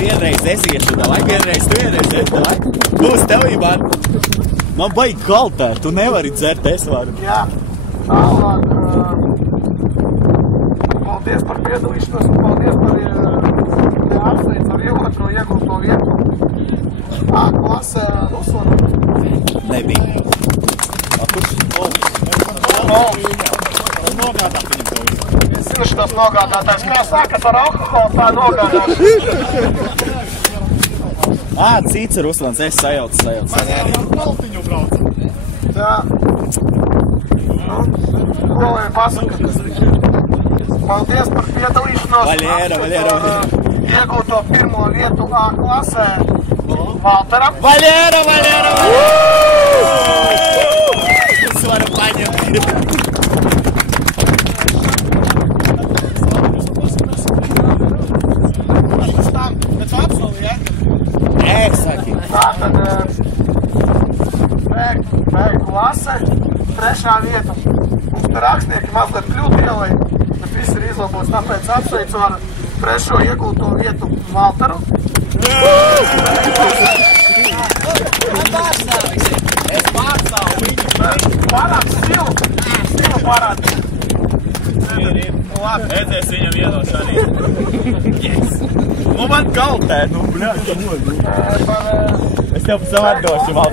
vienreiz es iešu, davai, vienreiz tu vienreiz es, davai. Būs tevī, man. Man baigi kaltē, tu nevari dzert, es varu. Jā, tālāk. Paldies par piedalīšanos un paldies par apsveic ar otro iegūto vietu. A klasē Rusona. Nebija. Nogādāt viņam to visu. Es zinu šitos nogādātājs. Kā sākas ar alkoholu, tā nogādāšu. Cits Ruslans, es sajaucu. Mēs ar Baltiņu braucam. Tā. Ko lai pasaka? Paldies par piedalīšanos. Vaļēra. Iegūto pirmo vietu A klasē Valteram. Vaļēra! Es varu paņemt. Pēc apsoli, ja? Eksaki. Tātad B klase, trešā vieta. Mums te rakstnieki mazliet kļūt ielai, bet viss ir izlabots, tāpēc apsveicu ar trešo iegūto vietu Valteru. Es pārstāvu viņu. Parāds stilu parāds. Labi, redzēs viņam iedošu arī. Yes. Nu man kaltē, bļā, ka noļu. Es tev savā došu, Valter.